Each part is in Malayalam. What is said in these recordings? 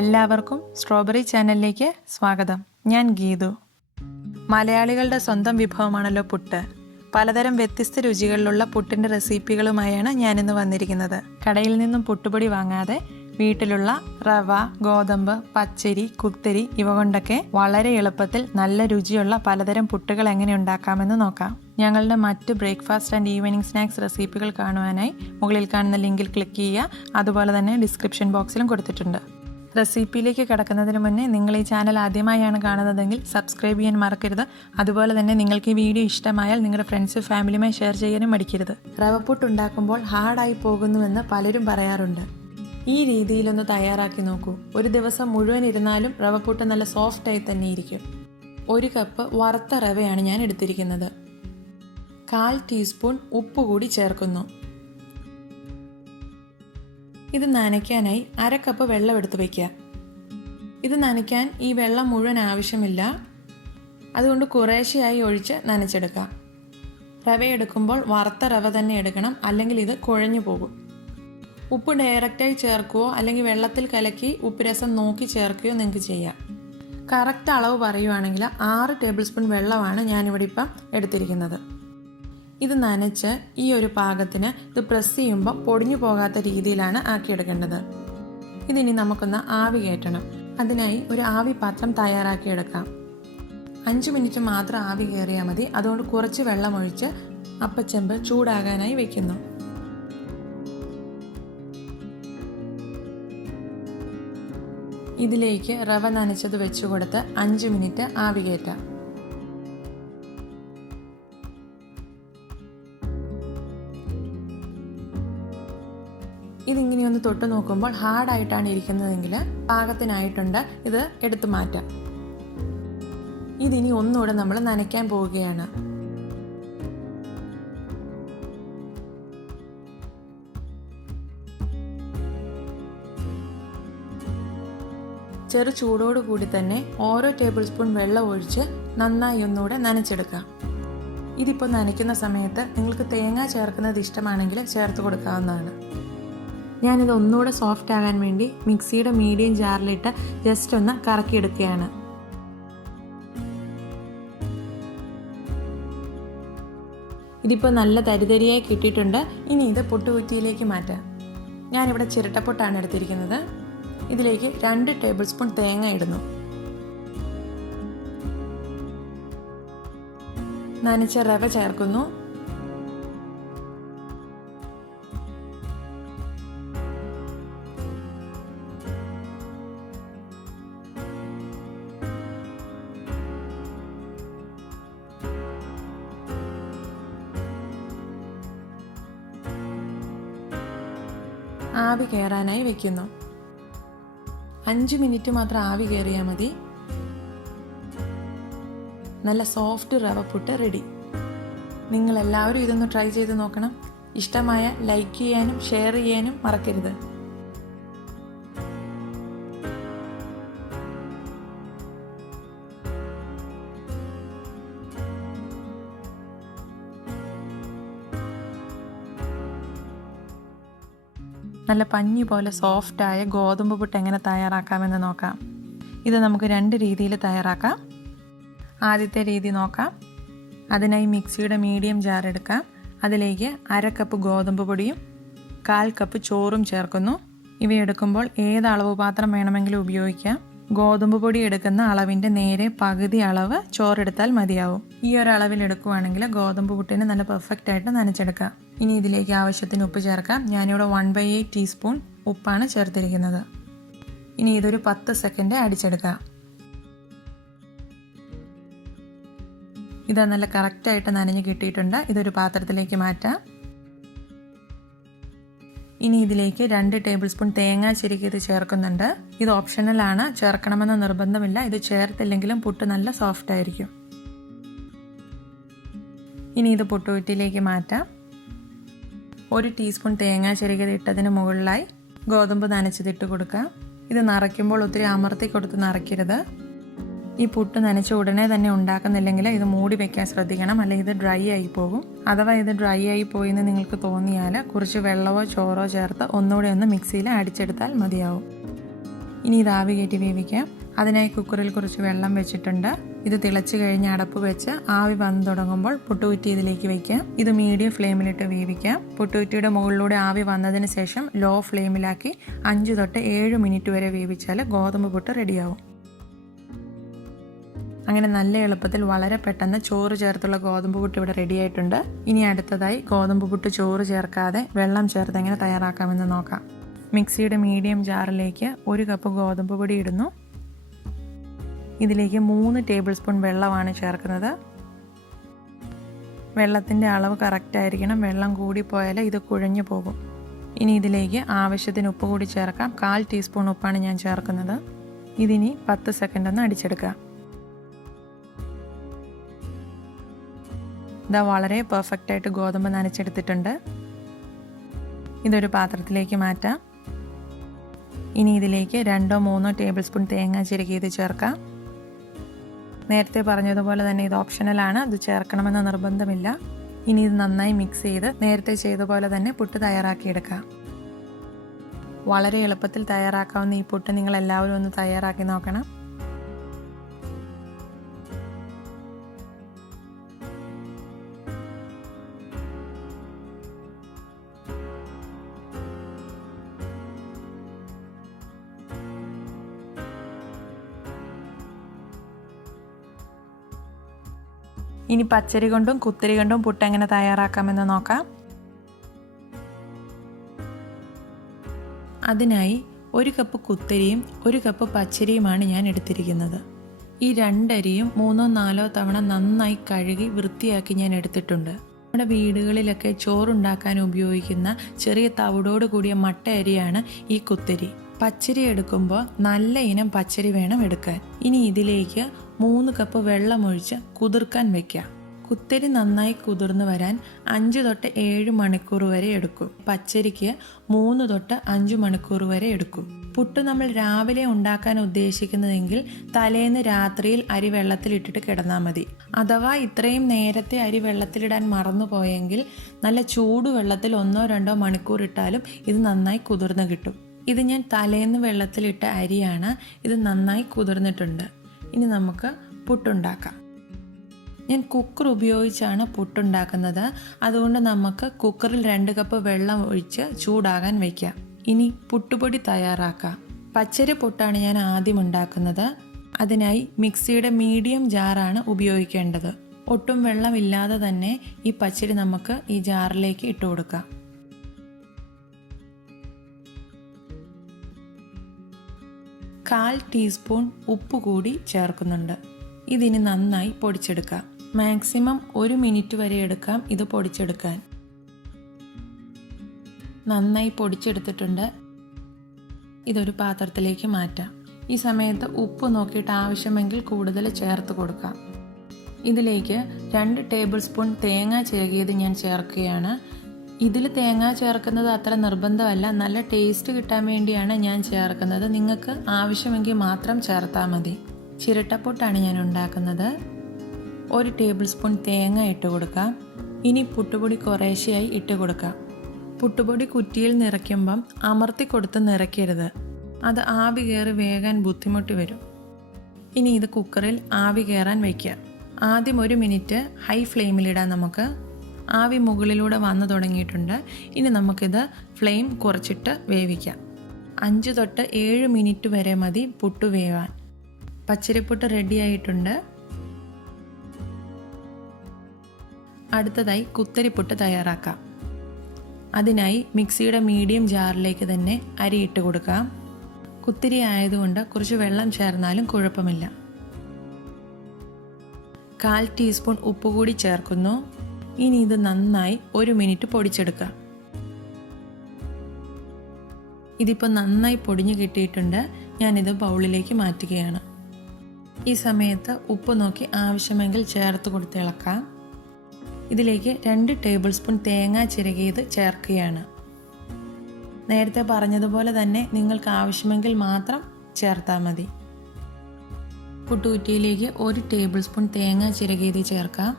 എല്ലാവർക്കും സ്ട്രോബെറി ചാനലിലേക്ക് സ്വാഗതം. ഞാൻ ഗീതു. മലയാളികളുടെ സ്വന്തം വിഭവമാണല്ലോ പുട്ട്. പലതരം വ്യത്യസ്ത രുചികളിലുള്ള പുട്ടിൻ്റെ റെസിപ്പികളുമായാണ് ഞാനിന്ന് വന്നിരിക്കുന്നത്. കടയിൽ നിന്നും പുട്ടുപൊടി വാങ്ങാതെ വീട്ടിലുള്ള റവ, ഗോതമ്പ്, പച്ചരി, കുത്തരി ഇവ കൊണ്ടൊക്കെ വളരെ എളുപ്പത്തിൽ നല്ല രുചിയുള്ള പലതരം പുട്ടുകൾ എങ്ങനെ ഉണ്ടാക്കാമെന്ന് നോക്കാം. ഞങ്ങളുടെ മറ്റ് ബ്രേക്ക്ഫാസ്റ്റ് ആൻഡ് ഈവനിങ് സ്നാക്സ് റെസിപ്പികൾ കാണുവാനായി മുകളിൽ കാണുന്ന ലിങ്കിൽ ക്ലിക്ക് ചെയ്യുക. അതുപോലെ തന്നെ ഡിസ്ക്രിപ്ഷൻ ബോക്സിലും കൊടുത്തിട്ടുണ്ട്. റെസിപ്പിയിലേക്ക് കടക്കുന്നതിന് മുന്നേ നിങ്ങൾ ഈ ചാനൽ ആദ്യമായാണ് കാണുന്നതെങ്കിൽ സബ്സ്ക്രൈബ് ചെയ്യാൻ മറക്കരുത്. അതുപോലെ തന്നെ നിങ്ങൾക്ക് ഈ വീഡിയോ ഇഷ്ടമായാൽ നിങ്ങളുടെ ഫ്രണ്ട്സ് ഫാമിലിയുമായി ഷെയർ ചെയ്യാനും മടിക്കരുത്. റവപ്പുട്ട് ഉണ്ടാക്കുമ്പോൾ ഹാർഡായി പോകുന്നുവെന്ന് പലരും പറയാറുണ്ട്. ഈ രീതിയിലൊന്ന് തയ്യാറാക്കി നോക്കൂ. ഒരു ദിവസം മുഴുവൻ ഇരുന്നാലും റവപ്പുട്ട് നല്ല സോഫ്റ്റായി തന്നെ ഇരിക്കും. 1 കപ്പ് വറുത്ത റവയാണ് ഞാൻ എടുത്തിരിക്കുന്നത്. 1/4 ടീസ്പൂൺ ഉപ്പ് കൂടി ചേർക്കുന്നു. ഇത് നനയ്ക്കാനായി 1/2 കപ്പ് വെള്ളം എടുത്ത് വയ്ക്കുക. ഇത് നനയ്ക്കാൻ ഈ വെള്ളം മുഴുവൻ ആവശ്യമില്ല, അതുകൊണ്ട് കുറേശ്ശെയായി ഒഴിച്ച് നനച്ചെടുക്കാം. റവ എടുക്കുമ്പോൾ വറുത്ത റവ തന്നെ എടുക്കണം, അല്ലെങ്കിൽ ഇത് കുഴഞ്ഞു പോകും. ഉപ്പ് ഡയറക്റ്റായി ചേർക്കുകയോ അല്ലെങ്കിൽ വെള്ളത്തിൽ കലക്കി ഉപ്പ് രസം നോക്കി ചേർക്കുകയോ നിങ്ങൾക്ക് ചെയ്യാം. കറക്റ്റ് അളവ് പറയുവാണെങ്കിൽ 6 ടേബിൾ സ്പൂൺ വെള്ളമാണ് ഞാനിവിടെ ഇപ്പം എടുത്തിരിക്കുന്നത്. ഇത് നനച്ച് ഈ ഒരു പാകത്തിന് ഇത് പ്രസ് ചെയ്യുമ്പോൾ പൊടിഞ്ഞു പോകാത്ത രീതിയിലാണ് ആക്കിയെടുക്കേണ്ടത്. ഇതിനി നമുക്കൊന്ന് ആവി കയറ്റണം. അതിനായി ഒരു ആവി പാത്രം തയ്യാറാക്കിയെടുക്കാം. 5 മിനിറ്റ് മാത്രം ആവി കയറിയാൽ മതി. അതുകൊണ്ട് കുറച്ച് വെള്ളം ഒഴിച്ച് അപ്പച്ചെമ്പ് ചൂടാകാനായി വെക്കുന്നു. ഇതിലേക്ക് റവ നനച്ചത് വെച്ച് കൊടുത്ത് 5 മിനിറ്റ് ആവി കയറ്റാം. ഇതിങ്ങനെ ഒന്ന് തൊട്ട് നോക്കുമ്പോൾ ഹാർഡായിട്ടാണ് ഇരിക്കുന്നതെങ്കിൽ പാകത്തിനായിട്ടുണ്ട്. ഇത് എടുത്തു മാറ്റാം. ഇതിനി ഒന്നുകൂടെ നമ്മൾ നനയ്ക്കാൻ പോവുകയാണ്. ചെറു ചൂടോടുകൂടി തന്നെ ഓരോ ടേബിൾ സ്പൂൺ വെള്ളം ഒഴിച്ച് നന്നായി ഒന്നുകൂടെ നനച്ചെടുക്കാം. ഇതിപ്പോൾ നനയ്ക്കുന്ന സമയത്ത് നിങ്ങൾക്ക് തേങ്ങ ചേർക്കുന്നത് ഇഷ്ടമാണെങ്കിൽ ചേർത്ത് കൊടുക്കാവുന്നതാണ്. ഞാനിത് ഒന്നുകൂടെ സോഫ്റ്റ് ആകാൻ വേണ്ടി മിക്സിയുടെ മീഡിയം ജാറിലിട്ട് ജസ്റ്റ് ഒന്ന് കറക്കിയെടുക്കുകയാണ്. ഇതിപ്പോൾ നല്ല തരിതരിയായി കിട്ടിയിട്ടുണ്ട്. ഇനി ഇത് പുട്ടുകുറ്റിയിലേക്ക് മാറ്റാം. ഞാനിവിടെ ചിരട്ടപ്പൊട്ടാണ് എടുത്തിരിക്കുന്നത്. ഇതിലേക്ക് 2 ടേബിൾ സ്പൂൺ തേങ്ങ ഇടുന്നു. നനച്ച റവ ചേർക്കുന്നു. ആവി കയറാനായി വെക്കുന്നു. 5 മിനിറ്റ് മാത്രം ആവി കയറിയാൽ മതി. നല്ല സോഫ്റ്റ് റവ പുട്ട് റെഡി. നിങ്ങളെല്ലാവരും ഇതൊന്ന് ട്രൈ ചെയ്ത് നോക്കണം. ഇഷ്ടമായ ലൈക്ക് ചെയ്യാനും ഷെയർ ചെയ്യാനും മറക്കരുത്. നല്ല പഞ്ഞി പോലെ സോഫ്റ്റായ ഗോതമ്പ് പുട്ട് എങ്ങനെ തയ്യാറാക്കാമെന്ന് നോക്കാം. ഇത് നമുക്ക് 2 രീതിയിൽ തയ്യാറാക്കാം. ആദ്യത്തെ രീതി നോക്കാം. അതിനായി മിക്സിയുടെ മീഡിയം ജാർ എടുക്കാം. അതിലേക്ക് 1/2 കപ്പ് ഗോതമ്പ് പൊടിയും 1/4 കപ്പ് ചോറും ചേർക്കുന്നു. ഇവയെടുക്കുമ്പോൾ ഏത് അളവ് പാത്രം വേണമെങ്കിലും ഉപയോഗിക്കാം. ഗോതമ്പ് പൊടി എടുക്കുന്ന അളവിൻ്റെ നേരെ പകുതി അളവ് ചോറെടുത്താൽ മതിയാവും. ഈ ഒരു അളവിൽ എടുക്കുകയാണെങ്കിൽ ഗോതമ്പ് പുട്ടിന് നല്ല പെർഫെക്റ്റ് ആയിട്ട് നനച്ചെടുക്കാം. ഇനി ഇതിലേക്ക് ആവശ്യത്തിന് ഉപ്പ് ചേർക്കാം. ഞാനിവിടെ 1/8 ടീസ്പൂൺ ഉപ്പാണ് ചേർത്തിരിക്കുന്നത്. ഇനി ഇതൊരു 10 സെക്കൻഡ് അടിച്ചെടുക്കാം. ഇത് നല്ല കറക്റ്റായിട്ട് നനഞ്ഞ് കിട്ടിയിട്ടുണ്ട്. ഇതൊരു പാത്രത്തിലേക്ക് മാറ്റാം. ഇനി ഇതിലേക്ക് 2 ടേബിൾ സ്പൂൺ തേങ്ങ ചിരകിയത് ചേർക്കുന്നുണ്ട്. ഇത് ഓപ്ഷണലാണ്, ചേർക്കണമെന്ന് നിർബന്ധമില്ല. ഇത് ചേർത്തില്ലെങ്കിലും പുട്ട് നല്ല സോഫ്റ്റ് ആയിരിക്കും. ഇനി ഇത് പുട്ടുകുറ്റിയിലേക്ക് മാറ്റാം. 1 ടീസ്പൂൺ തേങ്ങ ചിരകിയത് ഇട്ടതിന് മുകളിലായി ഗോതമ്പ് നനച്ചതിട്ട് കൊടുക്കാം. ഇത് നിറയ്ക്കുമ്പോൾ ഒത്തിരി അമർത്തി കൊടുത്ത് നിറയ്ക്കരുത്. ഈ പുട്ട് നനച്ച ഉടനെ തന്നെ ഉണ്ടാക്കുന്നില്ലെങ്കിൽ ഇത് മൂടി വെക്കാൻ ശ്രദ്ധിക്കണം, അല്ലെങ്കിൽ ഇത് ഡ്രൈ ആയി പോകും. അഥവാ ഇത് ഡ്രൈ ആയി പോയി എന്ന് നിങ്ങൾക്ക് തോന്നിയാൽ കുറച്ച് വെള്ളമോ ചോറോ ചേർത്ത് ഒന്നുകൂടെ ഒന്ന് മിക്സിയിൽ അടിച്ചെടുത്താൽ മതിയാവും. ഇനി ഇത് ആവി കയറ്റി വേവിക്കാം. അതിനായി കുക്കറിൽ കുറച്ച് വെള്ളം വെച്ചിട്ടുണ്ട്. ഇത് തിളച്ച് കഴിഞ്ഞ് അടപ്പ് വെച്ച് ആവി വന്നു തുടങ്ങുമ്പോൾ പുട്ടുകുറ്റി ഇതിലേക്ക് വയ്ക്കാം. ഇത് മീഡിയം ഫ്ലെയിമിലിട്ട് വേവിക്കാം. പുട്ടുകുറ്റിയുടെ മുകളിലൂടെ ആവി വന്നതിന് ശേഷം ലോ ഫ്ലെയിമിലാക്കി 5 തൊട്ട് 7 മിനിറ്റ് വരെ വേവിച്ചാൽ ഗോതമ്പ് പുട്ട് റെഡിയാവും. അങ്ങനെ നല്ല എളുപ്പത്തിൽ വളരെ പെട്ടെന്ന് ചോറ് ചേർത്തുള്ള ഗോതമ്പ് പുട്ട് ഇവിടെ റെഡി ആയിട്ടുണ്ട്. ഇനി അടുത്തതായി ഗോതമ്പ് പുട്ട് ചോറ് ചേർക്കാതെ വെള്ളം ചേർത്ത് എങ്ങനെ തയ്യാറാക്കാമെന്ന് നോക്കാം. മിക്സിയുടെ മീഡിയം ജാറിലേക്ക് 1 കപ്പ് ഗോതമ്പ് പൊടി ഇടുന്നു. ഇതിലേക്ക് 3 ടേബിൾ സ്പൂൺ വെള്ളമാണ് ചേർക്കുന്നത്. വെള്ളത്തിൻ്റെ അളവ് കറക്റ്റ് ആയിരിക്കണം. വെള്ളം കൂടിപ്പോയാൽ ഇത് കുഴഞ്ഞു പോകും. ഇനി ഇതിലേക്ക് ആവശ്യത്തിന് ഉപ്പ് കൂടി ചേർക്കാം. 1/4 ടീസ്പൂൺ ഉപ്പാണ് ഞാൻ ചേർക്കുന്നത്. ഇതിനി 10 സെക്കൻഡ് ഒന്ന് അടിച്ചെടുക്കാം. ഇതാ വളരെ പെർഫെക്റ്റായിട്ട് ഗോതമ്പ് നനച്ചെടുത്തിട്ടുണ്ട്. ഇതൊരു പാത്രത്തിലേക്ക് മാറ്റാം. ഇനി ഇതിലേക്ക് 2-3 ടേബിൾ സ്പൂൺ തേങ്ങ ചിരകിയത് ചേർക്കാം. നേരത്തെ പറഞ്ഞതുപോലെ തന്നെ ഇത് ഓപ്ഷണലാണ്, ഇത് ചേർക്കണമെന്ന് നിർബന്ധമില്ല. ഇനി ഇത് നന്നായി മിക്സ് ചെയ്ത് നേരത്തെ ചെയ്ത പോലെ തന്നെ പുട്ട് തയ്യാറാക്കിയെടുക്കാം. വളരെ എളുപ്പത്തിൽ തയ്യാറാക്കാവുന്ന ഈ പുട്ട് നിങ്ങൾ എല്ലാവരും ഒന്ന് തയ്യാറാക്കി നോക്കണം. ഇനി പച്ചരി കൊണ്ടും കുത്തരി കൊണ്ടും പുട്ട് എങ്ങനെ തയ്യാറാക്കാമെന്ന് നോക്കാം. അതിനായി 1 കപ്പ് കുത്തരിയും 1 കപ്പ് പച്ചരിയുമാണ് ഞാൻ എടുത്തിരിക്കുന്നത്. ഈ 2 അരിയും 3-4 തവണ നന്നായി കഴുകി വൃത്തിയാക്കി ഞാൻ എടുത്തിട്ടുണ്ട്. നമ്മുടെ വീടുകളിലൊക്കെ ചോറുണ്ടാക്കാൻ ഉപയോഗിക്കുന്ന ചെറിയ തവിടോട് കൂടിയ മട്ട അരിയാണ് ഈ കുത്തരി. പച്ചരി എടുക്കുമ്പോൾ നല്ല ഇനം പച്ചരി വേണം എടുക്കാൻ. ഇനി ഇതിലേക്ക് 3 കപ്പ് വെള്ളമൊഴിച്ച് കുതിർക്കാൻ വയ്ക്കാം. കുത്തരി നന്നായി കുതിർന്ന് വരാൻ 5 തൊട്ട് 7 മണിക്കൂർ വരെ എടുക്കും. പച്ചരിക്ക് 3 തൊട്ട് 5 മണിക്കൂർ വരെ എടുക്കും. പുട്ട് നമ്മൾ രാവിലെ ഉണ്ടാക്കാൻ ഉദ്ദേശിക്കുന്നതെങ്കിൽ തലേന്ന് രാത്രിയിൽ അരി വെള്ളത്തിലിട്ടിട്ട് കിടന്നാൽ മതി. അഥവാ ഇത്രയും നേരത്തെ അരി വെള്ളത്തിലിടാൻ മറന്നുപോയെങ്കിൽ നല്ല ചൂടുവെള്ളത്തിൽ 1-2 മണിക്കൂർ ഇട്ടാലും ഇത് നന്നായി കുതിർന്ന് കിട്ടും. ഇത് ഞാൻ തലേന്ന് വെള്ളത്തിലിട്ട അരിയാണ്. ഇത് നന്നായി കുതിർന്നിട്ടുണ്ട്. ഇനി നമുക്ക് പുട്ടുണ്ടാക്കാം. ഞാൻ കുക്കർ ഉപയോഗിച്ചാണ് പുട്ടുണ്ടാക്കുന്നത്. അതുകൊണ്ട് നമുക്ക് കുക്കറിൽ 2 കപ്പ് വെള്ളം ഒഴിച്ച് ചൂടാകാൻ വയ്ക്കാം. ഇനി പുട്ടുപൊടി തയ്യാറാക്കാം. പച്ചരി പുട്ടാണ് ഞാൻ ആദ്യം ഉണ്ടാക്കുന്നത്. അതിനായി മിക്സിയുടെ മീഡിയം ജാറാണ് ഉപയോഗിക്കേണ്ടത്. ഒട്ടും വെള്ളമില്ലാതെ തന്നെ ഈ പച്ചരി നമുക്ക് ഈ ജാറിലേക്ക് ഇട്ട് കൊടുക്കാം. കാൽ ടീസ്പൂൺ ഉപ്പ് കൂടി ചേർക്കുന്നുണ്ട്. ഇതിന് നന്നായി പൊടിച്ചെടുക്കാം. മാക്സിമം 1 മിനിറ്റ് വരെ എടുക്കാം ഇത് പൊടിച്ചെടുക്കാൻ. നന്നായി പൊടിച്ചെടുത്തിട്ടുണ്ട്. ഇതൊരു പാത്രത്തിലേക്ക് മാറ്റാം. ഈ സമയത്ത് ഉപ്പ് നോക്കിയിട്ട് ആവശ്യമെങ്കിൽ കൂടുതൽ ചേർത്ത് കൊടുക്കാം. ഇതിലേക്ക് 2 ടേബിൾ സ്പൂൺ തേങ്ങ ചിരകിയത് ഞാൻ ചേർക്കുകയാണ്. ഇതിൽ തേങ്ങ ചേർക്കുന്നത് അത്ര നിർബന്ധമല്ല, നല്ല ടേസ്റ്റ് കിട്ടാൻ വേണ്ടിയാണ് ഞാൻ ചേർക്കുന്നത്. നിങ്ങൾക്ക് ആവശ്യമെങ്കിൽ മാത്രം ചേർത്താൽ മതി. ചിരട്ടപ്പുട്ടാണ് ഞാൻ ഉണ്ടാക്കുന്നത്. 1 ടേബിൾ സ്പൂൺ തേങ്ങ ഇട്ട് കൊടുക്കാം. ഇനി പുട്ടുപൊടി കുറേശ്ശെയായി ഇട്ട് കൊടുക്കാം. പുട്ടുപൊടി കുറ്റിയിൽ നിറയ്ക്കുമ്പം അമർത്തി കൊടുത്ത് നിറയ്ക്കരുത്. അത് ആവി കയറി വേകാൻ ബുദ്ധിമുട്ട് വരും. ഇനി ഇത് കുക്കറിൽ ആവി കയറാൻ വയ്ക്കുക. ആദ്യം 1 മിനിറ്റ് ഹൈ ഫ്ലെയിമിലിടാൻ നമുക്ക്. ആവി മുകളിലൂടെ വന്നു തുടങ്ങിയിട്ടുണ്ട്. ഇനി നമുക്കിത് ഫ്ലെയിം കുറച്ചിട്ട് വേവിക്കാം. 5 തൊട്ട് 7 മിനിറ്റ് വരെ മതി പുട്ട് വേവാൻ. പച്ചരിപ്പുട്ട് റെഡി ആയിട്ടുണ്ട്. അടുത്തതായി കുത്തരിപ്പുട്ട് തയ്യാറാക്കാം. അതിനായി മിക്സിയുടെ മീഡിയം ജാറിലേക്ക് തന്നെ അരി ഇട്ട് കൊടുക്കാം. കുത്തിരി ആയതുകൊണ്ട് കുറച്ച് വെള്ളം ചേർന്നാലും കുഴപ്പമില്ല. 1/4 ടീസ്പൂൺ ഉപ്പ് കൂടി ചേർക്കുന്നു. ഇനി ഇത് നന്നായി 1 മിനിറ്റ് പൊടിച്ചെടുക്കാം. ഇതിപ്പോൾ നന്നായി പൊടിഞ്ഞു കിട്ടിയിട്ടുണ്ട്. ഞാനിത് ബൗളിലേക്ക് മാറ്റുകയാണ്. ഈ സമയത്ത് ഉപ്പ് നോക്കി ആവശ്യമെങ്കിൽ ചേർത്ത് കൊടുത്ത് ഇളക്കാം. ഇതിലേക്ക് 2 ടേബിൾ സ്പൂൺ തേങ്ങ ചിരകിയത് ചേർക്കുകയാണ്. നേരത്തെ പറഞ്ഞതുപോലെ തന്നെ നിങ്ങൾക്ക് ആവശ്യമെങ്കിൽ മാത്രം ചേർത്താൽ മതി. പുട്ടുകുറ്റിയിലേക്ക് 1 ടേബിൾ സ്പൂൺ തേങ്ങ ചിരകിയത് ചേർക്കാം.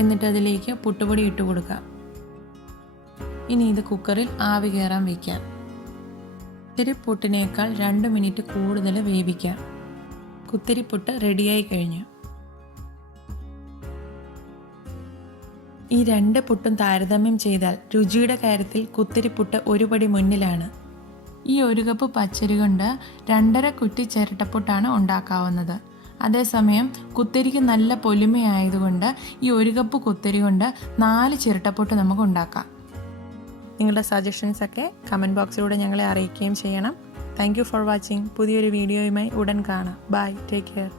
എന്നിട്ട് അതിലേക്ക് പുട്ടുപൊടി ഇട്ട് കൊടുക്കാം. ഇനി ഇത് കുക്കറിൽ ആവി കയറാൻ വയ്ക്കാം. കുത്തിരിപ്പുട്ടിനേക്കാൾ 2 മിനിറ്റ് കൂടുതൽ വേവിക്കാം. കുത്തിരിപ്പുട്ട് റെഡിയായി കഴിഞ്ഞു. ഈ 2 പുട്ടും താരതമ്യം ചെയ്താൽ രുചിയുടെ കാര്യത്തിൽ കുത്തിരിപ്പുട്ട് ഒരു പടി മുന്നിലാണ്. ഈ 1 കപ്പ് പച്ചരി കൊണ്ട് 2.5 കുറ്റി ചിരട്ടപ്പുട്ടാണ് ഉണ്ടാക്കാവുന്നത്. അതേസമയം കുത്തരിക്ക് നല്ല പൊലിമയായതുകൊണ്ട് ഈ 1 കപ്പ് കുത്തരി കൊണ്ട് 4 ചിരട്ടപ്പുട്ട് നമുക്ക് ഉണ്ടാക്കാം. നിങ്ങളുടെ സജഷൻസൊക്കെ കമൻറ്റ് ബോക്സിലൂടെ ഞങ്ങളെ അറിയിക്കുകയും ചെയ്യണം. Thank you for watching. പുതിയൊരു വീഡിയോയുമായി ഉടൻ കാണാം. Bye, take care.